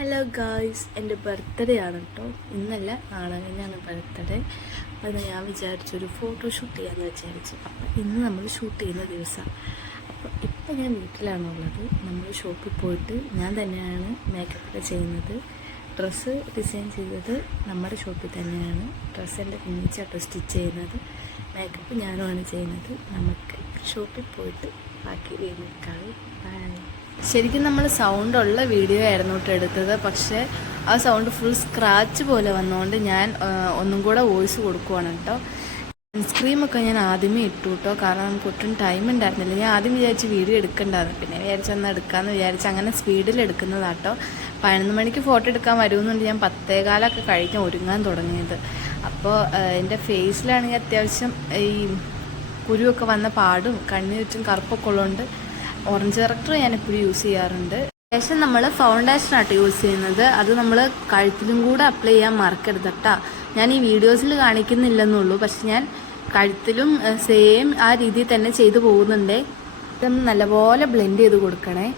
Hello guys, എൻ്റെ birthday ആണ് കേട്ടോ. ഇന്നല്ല, നാളെ കഴിഞ്ഞാണ് ബർത്ത്ഡേ. അത് ഞാൻ വിചാരിച്ചൊരു ഫോട്ടോഷൂട്ട് ചെയ്യാമെന്ന് വിചാരിച്ചു. അപ്പം ഇന്ന് നമ്മൾ ഷൂട്ട് ചെയ്യുന്ന ദിവസമാണ്. അപ്പോൾ ഇപ്പം ഞാൻ വീട്ടിലാണുള്ളത്. നമ്മൾ ഷോപ്പിൽ പോയിട്ട് ഞാൻ തന്നെയാണ് മേക്കപ്പൊക്കെ ചെയ്യുന്നത്. ഡ്രസ്സ് ഡിസൈൻ ചെയ്തത് നമ്മുടെ ഷോപ്പിൽ തന്നെയാണ്. ഡ്രസ്സ് എൻ്റെ കുഞ്ഞിച്ചാട്ടോ സ്റ്റിച്ച് ചെയ്യുന്നത്. മേക്കപ്പ് ഞാനുമാണ് ചെയ്യുന്നത്. നമുക്ക് ഷോപ്പിൽ പോയിട്ട് ബാക്കി വീട്ടിലേക്കാണ്. ശരിക്കും നമ്മൾ സൗണ്ടുള്ള വീഡിയോ ആയിരുന്നു കേട്ടോ എടുത്തത്. പക്ഷേ ആ സൗണ്ട് ഫുൾ സ്ക്രാച്ച് പോലെ വന്നുകൊണ്ട് ഞാൻ ഒന്നും കൂടെ വോയിസ് കൊടുക്കുവാണ് കേട്ടോ. സൺസ്ക്രീമൊക്കെ ഞാൻ ആദ്യമേ ഇട്ടു കേട്ടോ, കാരണം നമുക്ക് ഒട്ടും ടൈം ഉണ്ടായിരുന്നില്ല. ഞാൻ ആദ്യം വിചാരിച്ച് വീഡിയോ എടുക്കണ്ടായിരുന്നു, പിന്നെ വിചാരിച്ചൊന്ന് എടുക്കാമെന്ന് വിചാരിച്ച് അങ്ങനെ സ്പീഡിൽ എടുക്കുന്നതാട്ടോ. 11 മണിക്ക് ഫോട്ടോ എടുക്കാൻ വരുമെന്നുണ്ട് ഞാൻ 10:15 കഴിക്കാൻ ഒരുങ്ങാൻ തുടങ്ങിയത്. അപ്പോൾ എൻ്റെ ഫേസിലാണെങ്കിൽ അത്യാവശ്യം ഈ കുരുവൊക്കെ വന്ന പാടും കണ്ണിന് ചുറ്റും കറുപ്പൊക്കെ ഉള്ളതുകൊണ്ട് ഓറഞ്ച് കറക്ടർ ഞാൻ എപ്പോഴും യൂസ് ചെയ്യാറുണ്ട്. ശേഷം നമ്മൾ ഫൗണ്ടേഷനായിട്ട് യൂസ് ചെയ്യുന്നത്. അത് നമ്മൾ കഴുത്തിലും കൂടെ അപ്ലൈ ചെയ്യാൻ മറക്കരുത് കേട്ടോ. ഞാൻ ഈ വീഡിയോസിൽ കാണിക്കുന്നില്ലെന്നുള്ളൂ, പക്ഷെ ഞാൻ കഴുത്തിലും സെയിം ആ രീതിയിൽ തന്നെ ചെയ്തു പോകുന്നുണ്ട്. ഇതൊന്ന് നല്ലപോലെ ബ്ലെൻഡ് ചെയ്ത് കൊടുക്കണേ.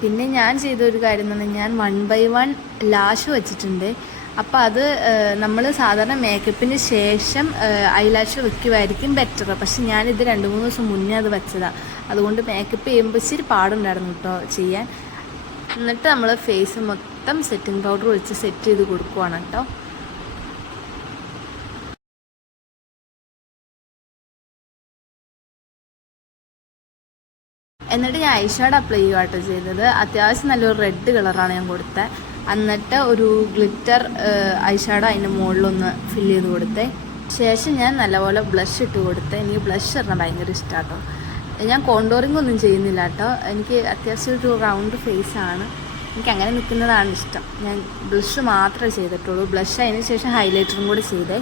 പിന്നെ ഞാൻ ചെയ്തൊരു കാര്യം എന്ന് പറഞ്ഞാൽ ഞാൻ 1 by 1 ലാഷ് വെച്ചിട്ടുണ്ട്. അപ്പോൾ അത് നമ്മൾ സാധാരണ മേക്കപ്പിന് ശേഷം ഐലാഷ് വെക്കുമായിരിക്കും ബെറ്റർ. പക്ഷെ ഞാനിത് 2-3 ദിവസം മുന്നേ അത് വെച്ചതാണ്. അതുകൊണ്ട് മേക്കപ്പ് ചെയ്യുമ്പോൾ ഇച്ചിരി പാടുണ്ടായിരുന്നു കേട്ടോ ചെയ്യാൻ. എന്നിട്ട് നമ്മൾ ഫേസ് മൊത്തം സെറ്റിംഗ് പൗഡർ ഒഴിച്ച് സെറ്റ് ചെയ്ത് കൊടുക്കുവാണ് കേട്ടോ. എന്നിട്ട് ഞാൻ ഐഷാഡോ അപ്ലൈ ചെയ്യുകയാട്ടോ ചെയ്തത്. അത്യാവശ്യം നല്ലൊരു റെഡ് കളറാണ് ഞാൻ കൊടുത്തത്. എന്നിട്ട് ഒരു ഗ്ലിറ്റർ ഐഷാഡോ അതിൻ്റെ മുകളിലൊന്ന് ഫില്ല് ചെയ്ത് കൊടുത്തേ. ശേഷം ഞാൻ നല്ലപോലെ ബ്ലഷ് ഇട്ട് കൊടുത്തേ. എനിക്ക് ബ്ലഷ് ഇടണം ഭയങ്കര ഇഷ്ടമാട്ടോ. ഞാൻ കോണ്ടോറിങ് ഒന്നും ചെയ്യുന്നില്ല കേട്ടോ. എനിക്ക് അത്യാവശ്യം ഒരു റൗണ്ട് ഫേസാണ്, എനിക്ക് അങ്ങനെ നിൽക്കുന്നതാണ് ഇഷ്ടം. ഞാൻ ബ്ലഷ് മാത്രമേ ചെയ്തിട്ടുള്ളൂ. ബ്ലഷ് അതിന് ശേഷം ഹൈലൈറ്ററും കൂടെ ചെയ്തേ.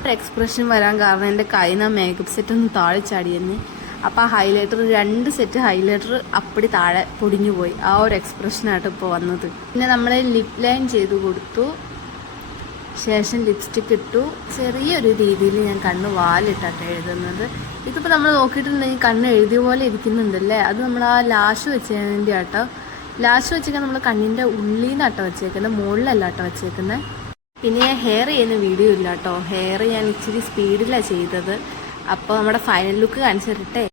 ഒരു എക്സ്പ്രഷൻ വരാൻ കാരണം എൻ്റെ കയ്യിൽ നിന്ന് മേക്കപ്പ് സെറ്റ് ഒന്ന് താഴെ ചാടിയെന്ന്. അപ്പോൾ ആ ഹൈലൈറ്റർ 2 സെറ്റ് ഹൈലൈറ്റർ അപ്പടി താഴെ പൊടിഞ്ഞു പോയി. ആ ഒരു എക്സ്പ്രഷനായിട്ട് ഇപ്പോൾ വന്നത്. പിന്നെ നമ്മൾ ലിപ് ലൈൻ ചെയ്ത് കൊടുത്തു. ശേഷം ലിപ്സ്റ്റിക്ക് ഇട്ടു. ചെറിയൊരു രീതിയിൽ ഞാൻ കണ്ണ് വാലിട്ടാട്ടോ എഴുതുന്നത്. ഇതിപ്പോൾ നമ്മൾ നോക്കിയിട്ടുണ്ടെങ്കിൽ കണ്ണ് എഴുതിയ പോലെ ഇരിക്കുന്നുണ്ടല്ലേ, അത് നമ്മൾ ആ ലാഷ് വെച്ചതിന് വേണ്ടിയാട്ടോ. ലാഷ് വെച്ചേക്കാൻ നമ്മൾ കണ്ണിൻ്റെ ഉള്ളിൽ നിന്നാട്ടോ വെച്ചേക്കുന്നത്, മുകളിലല്ലാട്ടോ വെച്ചേക്കുന്നത്. പിന്നെ ഞാൻ ഹെയർ ചെയ്യുന്ന വീഡിയോ ഇല്ല കേട്ടോ. ഹെയർ ഞാൻ ഇച്ചിരി സ്പീഡിലാണ് ചെയ്തത്. അപ്പോൾ നമ്മുടെ ഫൈനൽ ലുക്ക് കാണിച്ചു തരട്ടെ.